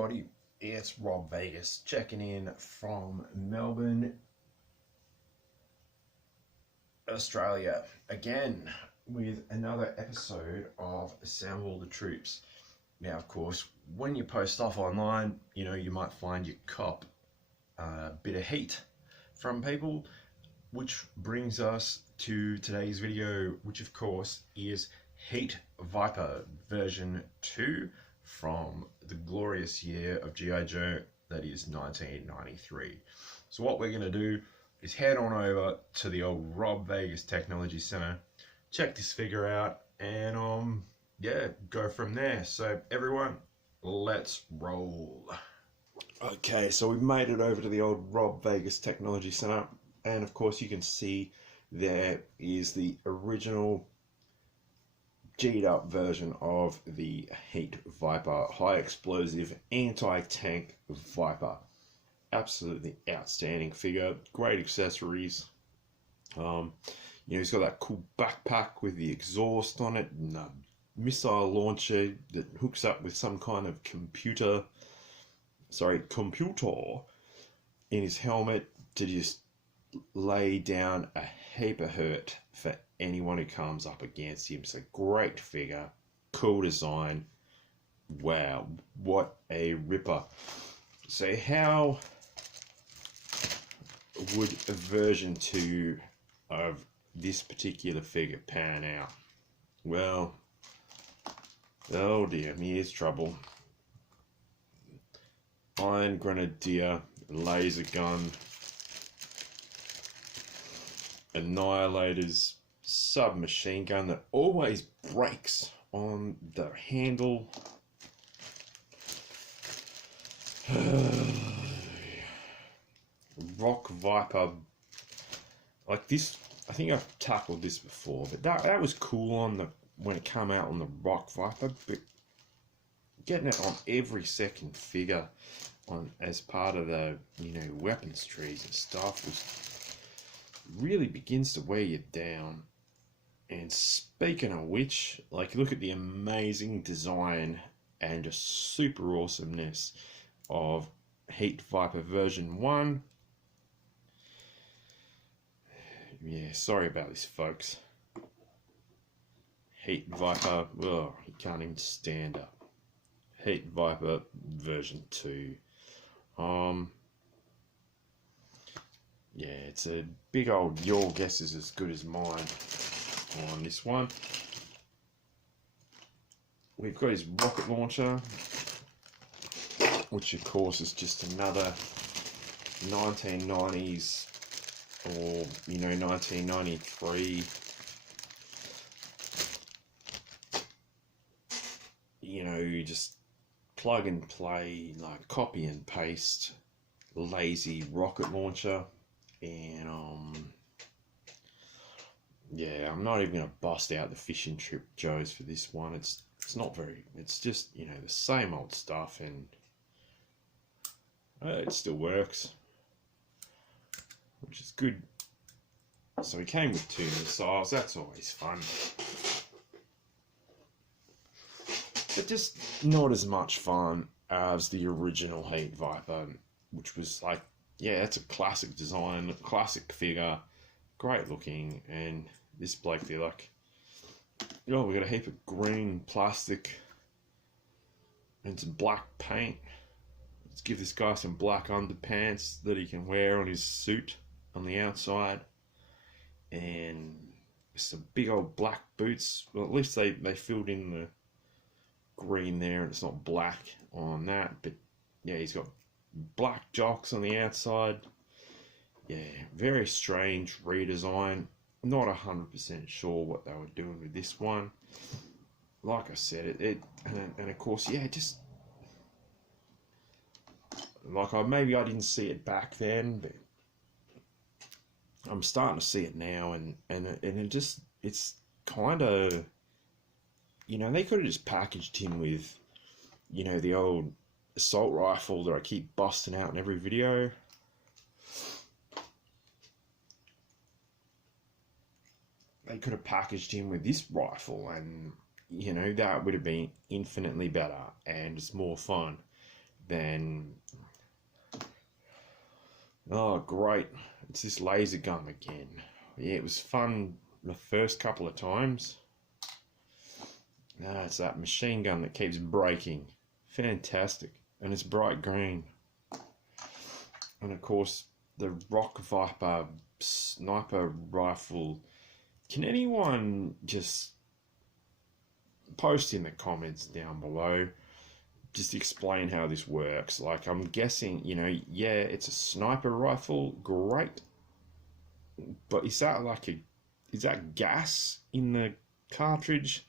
everybody, it's Rob Vegas checking in from Melbourne, Australia, again with another episode of Assemble the Troops. Now, of course, when you post stuff online, you might find you cop a bit of heat from people, which brings us to today's video, which of course is Heat VIPER version 2 from the glorious year of G.I.Joe, that is 1993. So what we're going to do is head on over to the old Rob Vegas Technology Center, check this figure out, and go from there. So everyone, let's roll. Okay, so we've made it over to the old Rob Vegas Technology Center, and of course you can see there is the original G'd up version of the Heat VIPER, high explosive anti-tank VIPER. Absolutely outstanding figure, great accessories. He's got that cool backpack with the exhaust on it, and a missile launcher that hooks up with some kind of computer in his helmet to just lay down a heap of hurt for anyone who comes up against him. So great figure, cool design. Wow, what a ripper. So how would a version 2 of this particular figure pan out? Well, oh dear, here's trouble. Iron Grenadier, laser gun, Annihilator's submachine gun that always breaks on the handle. Rock VIPER, like this, I think I've tackled this before, but that was cool when it came out on the Rock VIPER, but getting it on every second figure as part of the weapons trees and stuff really begins to wear you down. And speaking of which, like, look at the amazing design and just super awesomeness of Heat VIPER version 1. Yeah, sorry about this, folks. Heat VIPER, oh, he can't even stand up. Heat VIPER version 2. Yeah, it's a big old your guess is as good as mine on this one. We've got his rocket launcher, which of course is just another 1990s or 1993 just plug and play, like copy and paste lazy rocket launcher. And yeah, I'm not even gonna bust out the fishing trip Joes for this one. It's not very, it's just the same old stuff, and it still works, which is good. So he came with 2 missiles, that's always fun, but just not as much fun as the original Heat VIPER, which was like, yeah, it's a classic design, classic figure, great looking. And this bloke there, like, we got a heap of green plastic and some black paint. Let's give this guy some black underpants that he can wear on his suit on the outside, and some big old black boots. Well, at least they filled in the green there, and it's not black on that, but yeah, he's got black jocks on the outside. Yeah, very strange redesign. Not 100% sure what they were doing with this one. Like I said, and of course, yeah, just like maybe I didn't see it back then, but I'm starting to see it now, and it's kind of, they could have just packaged him with the old assault rifle that I keep busting out in every video. They could have packaged him with this rifle, and that would have been infinitely better and it's more fun. then, oh great, it's this laser gun again. Yeah, it was fun the first couple of times. It's that machine gun that keeps breaking. Fantastic. And it's bright green. And of course, the Rock VIPER sniper rifle. Can anyone just post in the comments down below, just explain how this works? Like, I'm guessing, you know, yeah, it's a sniper rifle, great. But is that gas in the cartridge?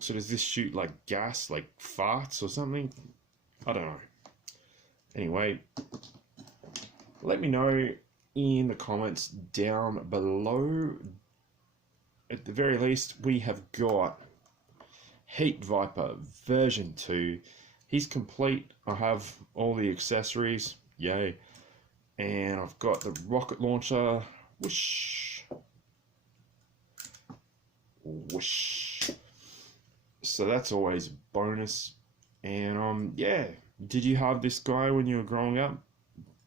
So does this shoot like gas, like farts or something? I don't know. Anyway, let me know in the comments down below. At the very least, we have got Heat VIPER version 2. He's complete. I have all the accessories. Yay. And I've got the rocket launcher. Whoosh. Whoosh. So that's always a bonus. And yeah, did you have this guy when you were growing up?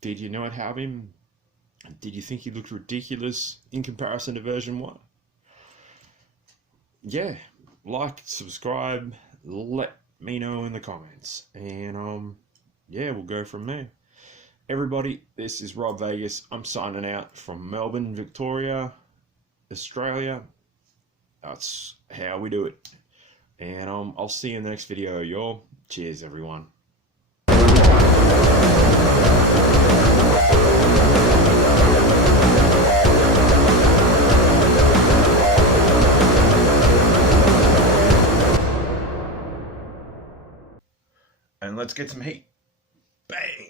Did you not have him? Did you think he looked ridiculous in comparison to version 1? Yeah, like, subscribe, let me know in the comments. And yeah, we'll go from there. Everybody, this is Rob Vegas. I'm signing out from Melbourne, Victoria, Australia. That's how we do it. And I'll see you in the next video, y'all. Cheers, everyone. And let's get some heat. Bang!